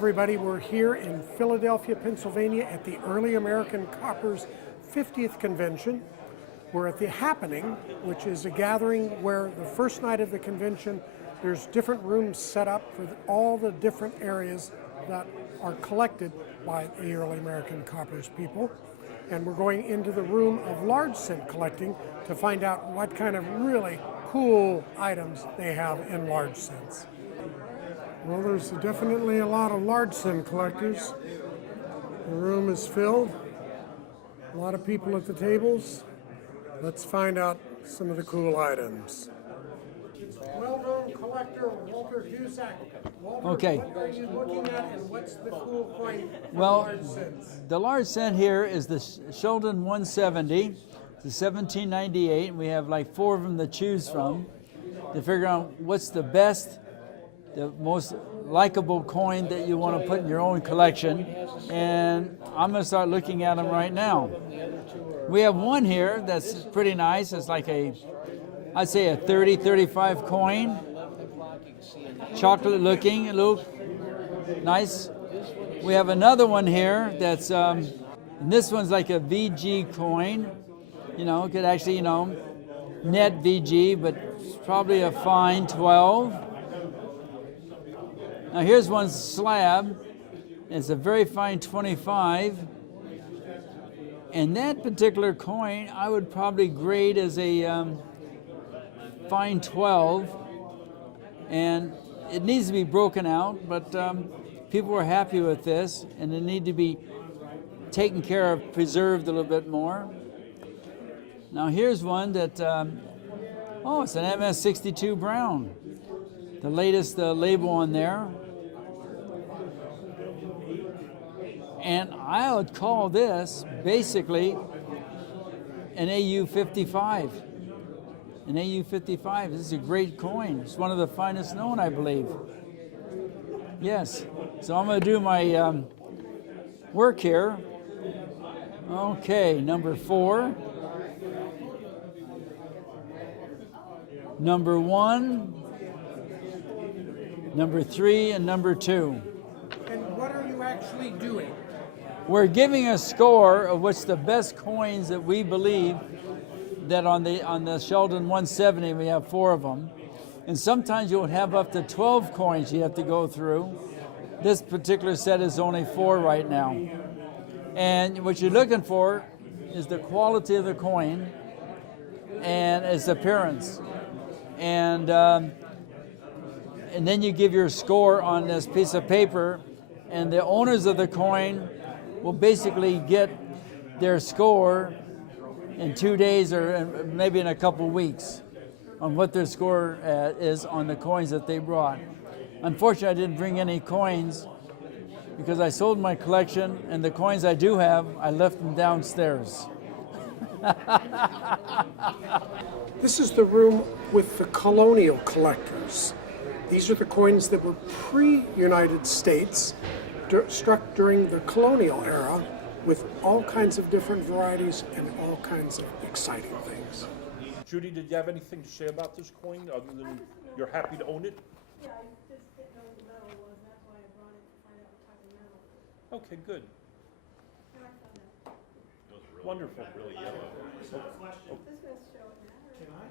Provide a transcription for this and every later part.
everybody. We're here in Philadelphia, Pennsylvania at the Early American Copper's 50th convention. We're at the Happening, which is a gathering where the first night of the convention, there's different rooms set up for all the different areas that are collected by the Early American Copper's people. And we're going into the room of large cent collecting to find out what kind of really cool items they have in large cents. Well, there's definitely a lot of large cent collectors. The room is filled. A lot of people at the tables. Let's find out some of the cool items. Well-known collector Walter Husak. Walter, okay. What are you looking at, and what's the cool coin for large cents? The large cent here is the Sheldon 170. It's a 1798, and we have like 4 of them to choose from to figure out what's the best, the most likable coin that you want to put in your own collection. And I'm going to start looking at them right now. We have one here that's pretty nice. It's like I'd say a 30, 35 coin. Chocolate looking, a little nice. We have another one here that's, and this one's like a VG coin. You know, it could actually, you know, net VG, but it's probably a fine 12. Now here's one slab. It's a very fine 25. And that particular coin, I would probably grade as a fine 12. And it needs to be broken out, but people are happy with this, and they need to be taken care of, preserved a little bit more. Now here's one that, oh, it's an MS62 brown. The latest label on there. And I would call this basically an AU55. An AU55. This is a great coin. It's one of the finest known, I believe. Yes. So I'm going to do my work here. Okay, number 4. Number 1. Number 3 and number 2. And what are you actually doing? We're giving a score of what's the best coins that we believe that on the Sheldon 170, we have 4 of them. And sometimes you'll have up to 12 coins you have to go through. This particular set is only 4 right now. And what you're looking for is the quality of the coin and its appearance. And then you give your score on this piece of paper, and the owners of the coin will basically get their score in 2 days or maybe in a couple weeks on what their score is on the coins that they brought. Unfortunately, I didn't bring any coins because I sold my collection, and the coins I do have, I left them downstairs. This is the room with the Colonial collectors. These are the coins that were pre-United States, struck during the Colonial era, with all kinds of different varieties and all kinds of exciting things. Judy, did you have anything to say about this coin other than you're happy to own it? Yeah, I just didn't know what the metal was, and that's why I brought it to find out what type of metal. Okay, good. And I found out. Wonderful. Really yellow. This gonna show it now.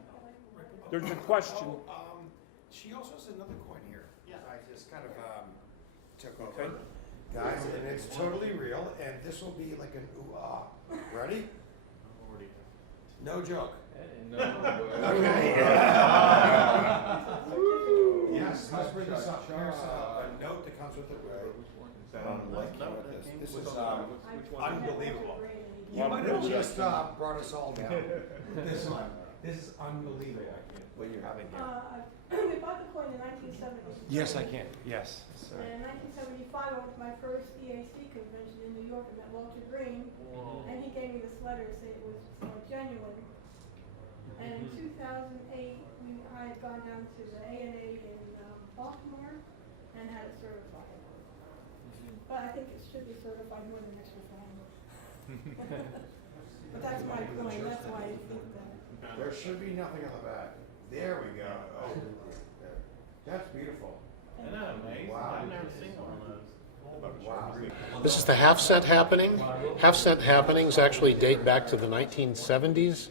There's a question. She also has another coin here. Yeah. I just kind of took over. Okay. Guys, and it's totally real, and this will be like an ooh-ah. Ready? No joke. Okay. Yes, let's bring this up. Here's a note that comes with it. This is unbelievable. You might have just brought us all down. This one. This is unbelievable what you're having here. We bought the coin in 1970. Yes, I can. Yes. Sir. And in 1975, I went to my first EAC convention in New York and met Walter Green. Whoa. And he gave me this letter saying it was genuine. And in 2008, I had gone down to the ANA in Baltimore and had it certified. But I think it should be certified more than extra fine. But that's my coin. That's why I think that. There should be nothing on the back. There we go. Oh, that's beautiful. Isn't that amazing? Wow. I've never seen one of those. This is the half-cent happening. Half-cent happenings actually date back to the 1970s,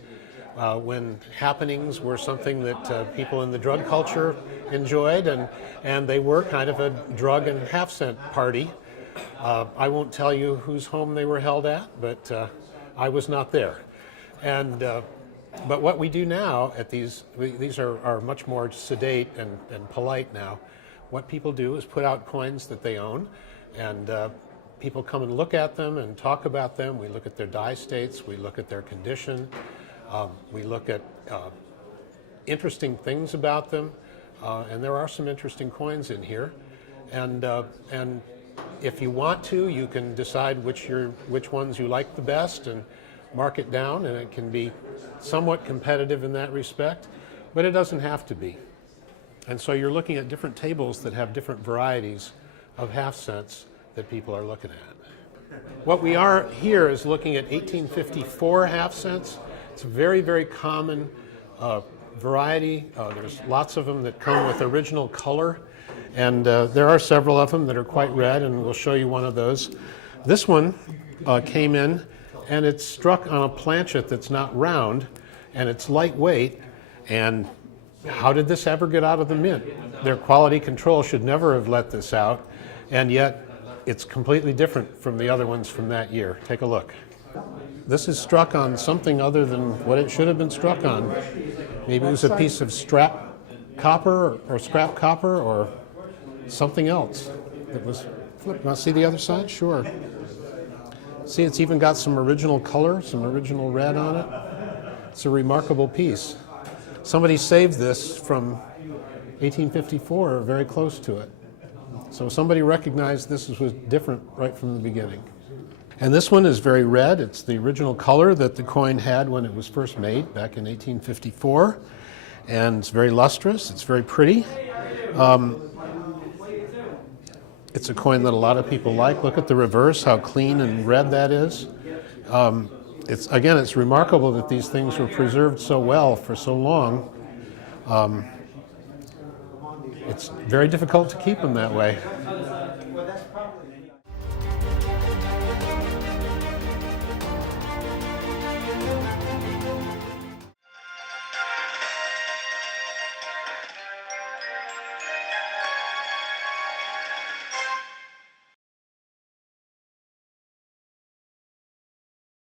when happenings were something that people in the drug culture enjoyed, and they were kind of a drug and half-cent party. I won't tell you whose home they were held at, but I was not there. And but what we do now at these are much more sedate and polite now. What people do is put out coins that they own, and people come and look at them and talk about them. We look at their die states, we look at their condition, we look at interesting things about them, and there are some interesting coins in here. And if you want to, you can decide which ones you like the best and mark it down, and it can be somewhat competitive in that respect, but it doesn't have to be. And so you're looking at different tables that have different varieties of half cents that people are looking at. What we are here is looking at 1854 half cents. It's a very, very common variety. There's lots of them that come with original color, and there are several of them that are quite red, and we'll show you one of those. This one came in, and it's struck on a planchet that's not round, and it's lightweight. And how did this ever get out of the mint? Their quality control should never have let this out, and yet it's completely different from the other ones from that year. Take a look. This is struck on something other than what it should have been struck on. Maybe it was a piece of strap copper or scrap copper or something else that was flipped. Want to see the other side? Sure. See, it's even got some original color, some original red on it. It's a remarkable piece. Somebody saved this from 1854, or very close to it. So somebody recognized this was different right from the beginning. And this one is very red. It's the original color that the coin had when it was first made back in 1854. And it's very lustrous. It's very pretty. It's a coin that a lot of people like. Look at the reverse, how clean and red that is. It's remarkable that these things were preserved so well for so long. It's very difficult to keep them that way.